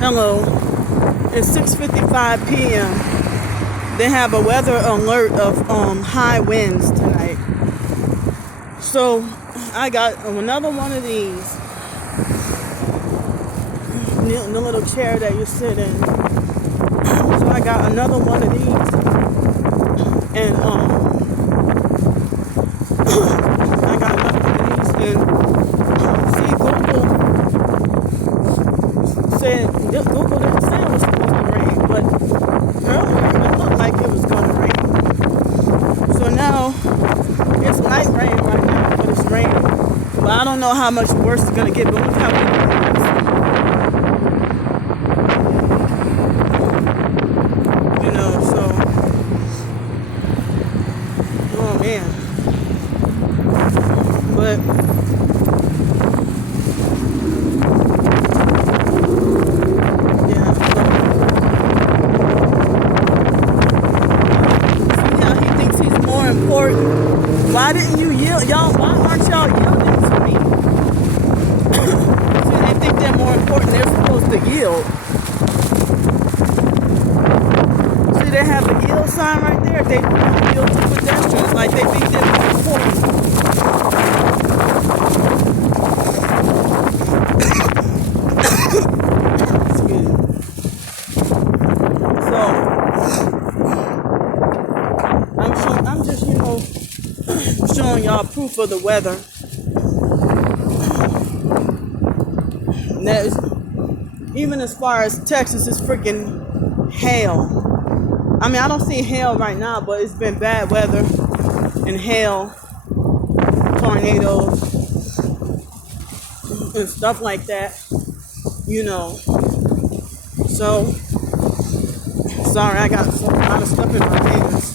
Hello, it's 6:55 p.m. They have a weather alert of high winds tonight. So I got another one of these, the little chair that you sit in. So I got another one of these, and I got another one of these, and see, Google didn't say it was supposed to rain, but earlier it looked like it was gonna rain. So now it's light rain right now, but it's raining. But I don't know how much worse it's gonna get. But look how big it is. You know, so oh man. But important. Why didn't you yield? Y'all, why aren't y'all yielding to me? See, they think they're more important. They're supposed to yield. See, they have the yield sign right there. They don't yield to pedestrians like they think they're more important. I'm just, showing y'all proof of the weather. That is, even as far as Texas, is freaking hail. I mean, I don't see hail right now, but it's been bad weather and hail, tornadoes, and stuff like that. So, sorry, I got a lot of stuff in my hands.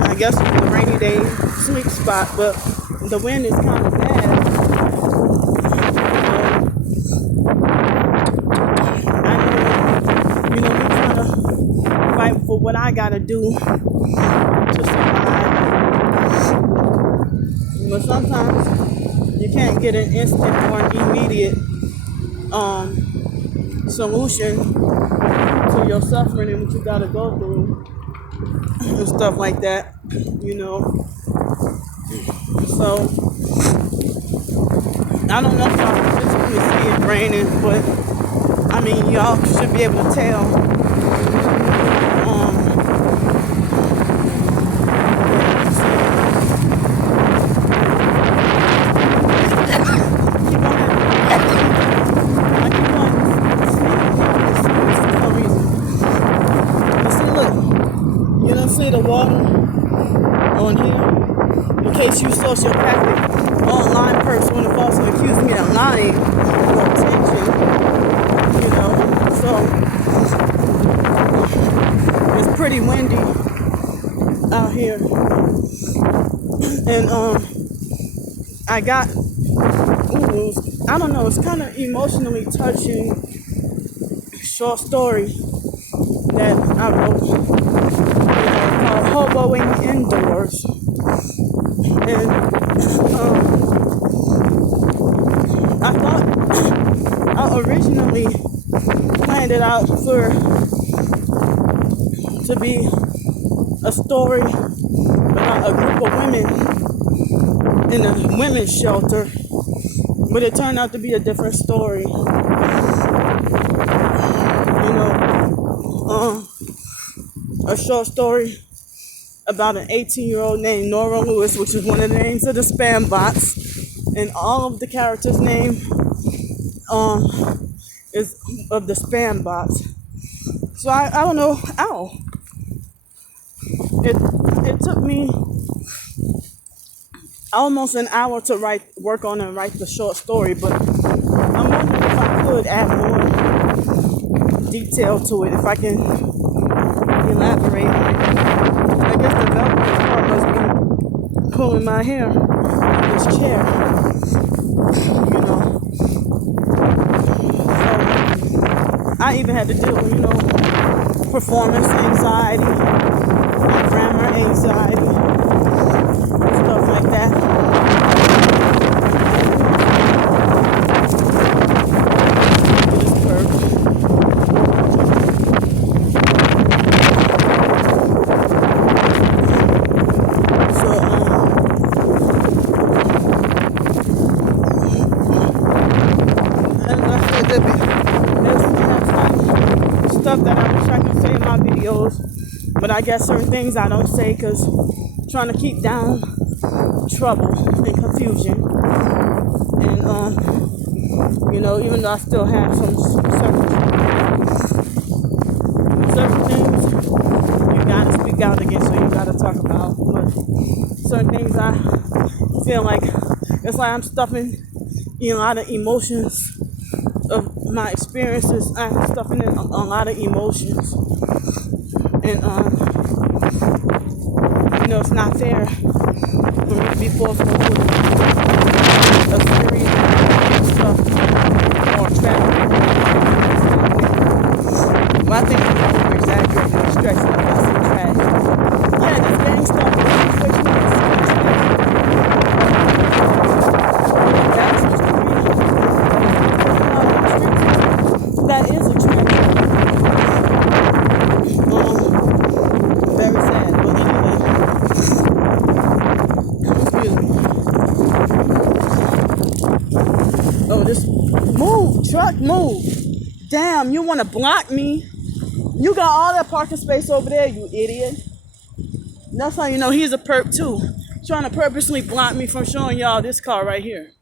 I guess it's a rainy day sweet spot, but the wind is kind of bad. I'm trying to fight for what I gotta do to survive. But sometimes you can't get an instant or an immediate solution to your suffering and what you gotta go through and stuff like that, So I don't know if y'all can physically see it raining, but I mean y'all should be able to tell. See the water on here? In case you sociopathic online person want to falsely accuse me of lying for attention, so it's pretty windy out here. And I got, I don't know, it's kind of emotionally touching short story that I wrote. Hobo'ing Indoors, and I thought I originally planned it out to be a story about a group of women in a women's shelter, but it turned out to be a different story. A short story about an 18-year-old named Nora Lewis, which is one of the names of the spam bots, and all of the characters' name is of the spam bots. So I don't know. It took me almost an hour to work on and write the short story, but I'm wondering if I could add more detail to it, if I can elaborate on it. I guess the development part must be pulling my hair in this chair, So I even had to deal with, performance anxiety, grammar anxiety, stuff like that. Stuff that I wish I could say in my videos, but I guess certain things I don't say because I'm trying to keep down trouble and confusion. And even though I still have some certain things you gotta speak out against, so you gotta talk about. But certain things I feel like it's like I'm stuffing a lot of emotions of my experiences. I'm stuffing in a lot of emotions, and it's not fair for me to be forced to put a series of stuff or traffic. Well, I think it's over exaggerated and stretched like I said trash. Yeah, this gang stuff that is a trend. Very sad, but anyway. Excuse me. Oh, this move, truck, move. Damn, you want to block me? You got all that parking space over there, you idiot. That's how you know he's a perp too. Trying to purposely block me from showing y'all this car right here.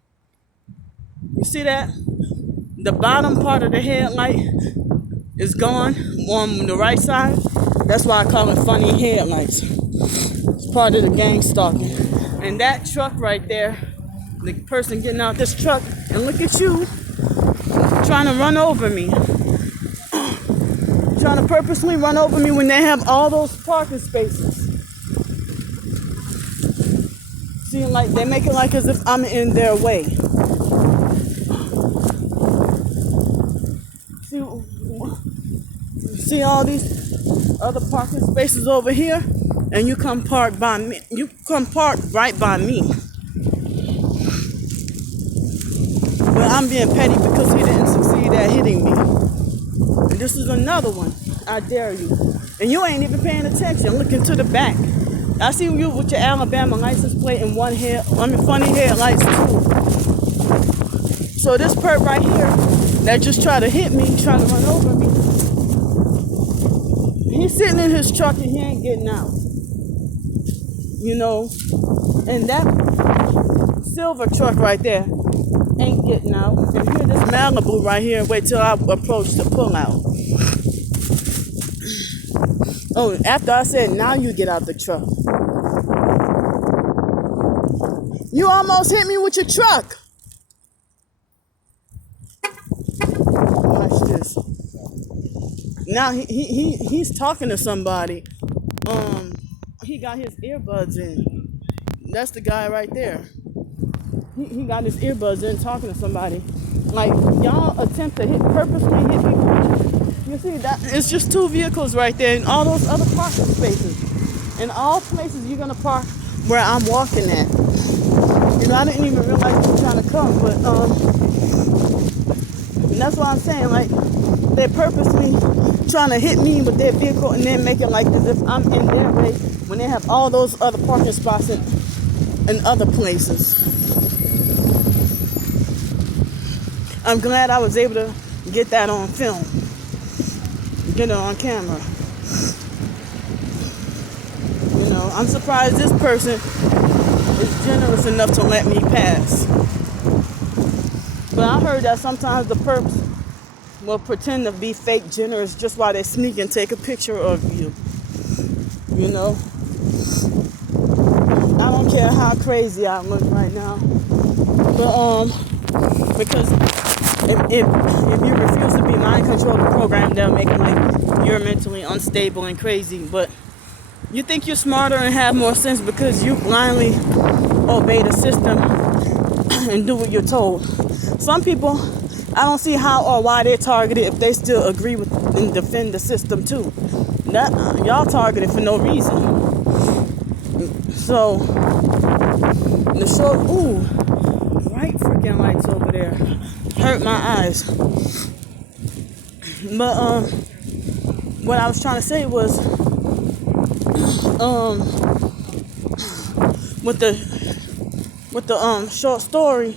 You see that? The bottom part of the headlight is gone on the right side. That's why I call it funny headlights. It's part of the gang stalking. And that truck right there, the person getting out this truck, and look at you trying to run over me. Trying to purposely run over me when they have all those parking spaces. See, like they make it like as if I'm in their way. See all these other parking spaces over here, and you come park by me. You come park right by me. But I'm being petty because he didn't succeed at hitting me. And this is another one. I dare you. And you ain't even paying attention. Looking to the back. I see you with your Alabama license plate and funny headlights too. So this perp right here that just tried to hit me, trying to run over me, he's sitting in his truck and he ain't getting out. And that silver truck right there ain't getting out. And here this Malibu right here, wait till I approach the pull out. Oh, after I said, now you get out the truck. You almost hit me with your truck. Watch this. Now he's talking to somebody. He got his earbuds in. That's the guy right there. He got his earbuds in talking to somebody. Like, y'all attempt to purposely hit people. You see that? It's just two vehicles right there and all those other parking spaces. In all places you're gonna park where I'm walking at. I didn't even realize he was trying to come, but and that's what I'm saying, like, they're purposely trying to hit me with their vehicle and then make it like as if I'm in their way when they have all those other parking spots in other places. I'm glad I was able to get that on film, get it on camera. I'm surprised this person is generous enough to let me pass. But I heard that sometimes the perps will pretend to be fake generous just while they sneak and take a picture of you. I don't care how crazy I look right now. But because if you refuse to be mind controlled the program, they'll make it like you're mentally unstable and crazy. But you think you're smarter and have more sense because you blindly obey the system and do what you're told. Some people, I don't see how or why they're targeted if they still agree with and defend the system too. That y'all targeted for no reason. So the short, ooh, bright freaking lights over there hurt my eyes. But what I was trying to say was with the short story,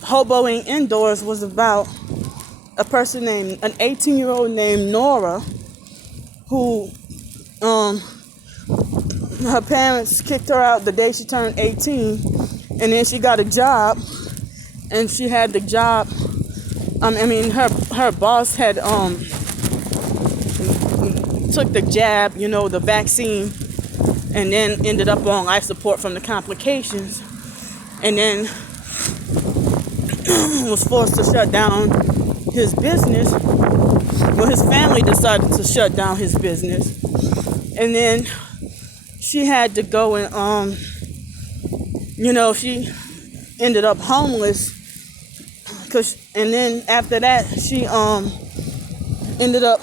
Hobo'ing Indoors was about a person named an 18-year-old named Nora who her parents kicked her out the day she turned 18, and then she got a job, and she had the job. Her boss had took the jab, the vaccine, and then ended up on life support from the complications, and then was forced to shut down his business. Well, his family decided to shut down his business, and then she had to go and she ended up homeless. And then after that, she ended up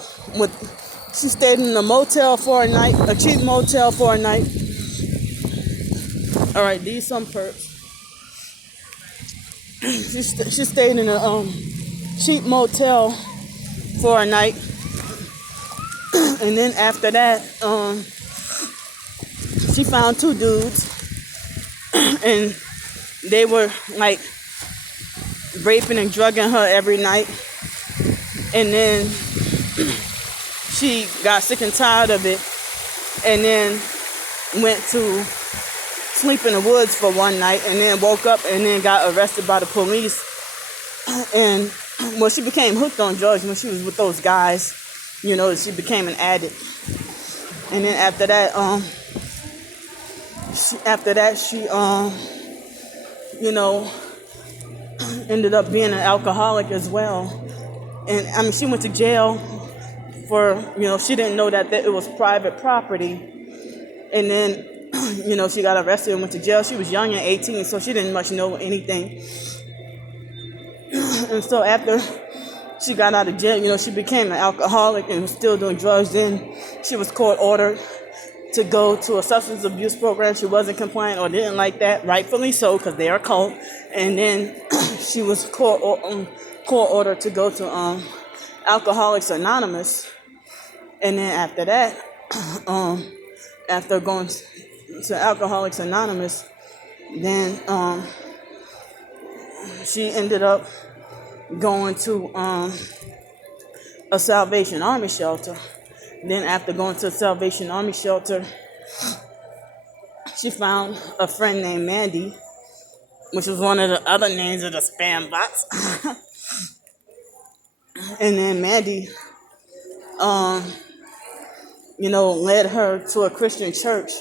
she stayed in a motel for a night, a cheap motel for a night. All right, these some perks. She stayed in a cheap motel for a night, and then after that, she found two dudes, and they were like raping and drugging her every night. And then she got sick and tired of it, and then went to sleep in the woods for one night, and then woke up and then got arrested by the police. And well, she became hooked on drugs when she was with those guys. She became an addict. And then after that, she ended up being an alcoholic as well. And she went to jail for, she didn't know that it was private property. And then, she got arrested and went to jail. She was young and 18, so she didn't much know anything. And so after she got out of jail, she became an alcoholic and was still doing drugs. Then she was court ordered to go to a substance abuse program. She wasn't compliant or didn't like that, rightfully so, because they're a cult. And then she was court ordered to go to Alcoholics Anonymous. And then after that, after going to Alcoholics Anonymous, then she ended up going to a Salvation Army shelter. Then after going to a Salvation Army shelter, she found a friend named Mandy, which was one of the other names of the spam bots. And then Mandy, led her to a Christian church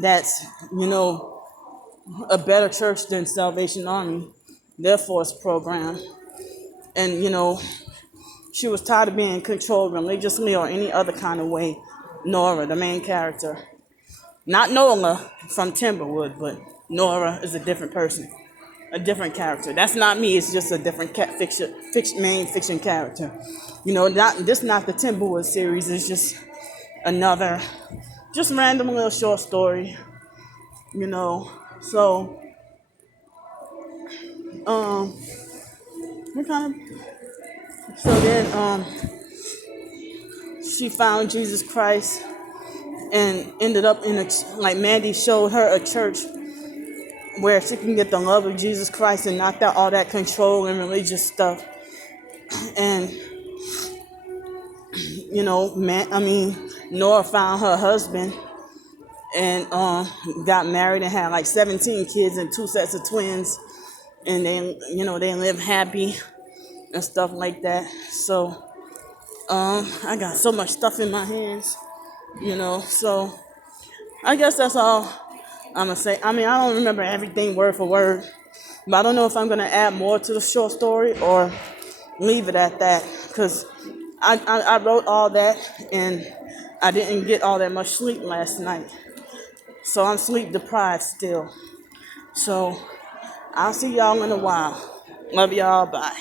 that's, a better church than Salvation Army, their force program. And, she was tired of being controlled religiously or any other kind of way. Nora, the main character. Not Nola from Timberwood, but Nora is a different person, a different character. That's not me. It's just a different main fiction character. Not the Timberwood series. It's just another, just random little short story. So So then she found Jesus Christ and ended up Mandy showed her a church where she can get the love of Jesus Christ and knocked out all that control and religious stuff. And, Nora found her husband and got married and had like 17 kids and 2 sets of twins. And they live happy and stuff like that. So I got so much stuff in my hands, so I guess that's all I'm gonna say. I don't remember everything word for word, but I don't know if I'm gonna add more to the short story or leave it at that, because I wrote all that and I didn't get all that much sleep last night, so I'm sleep deprived still. So I'll see y'all in a while. Love y'all. Bye.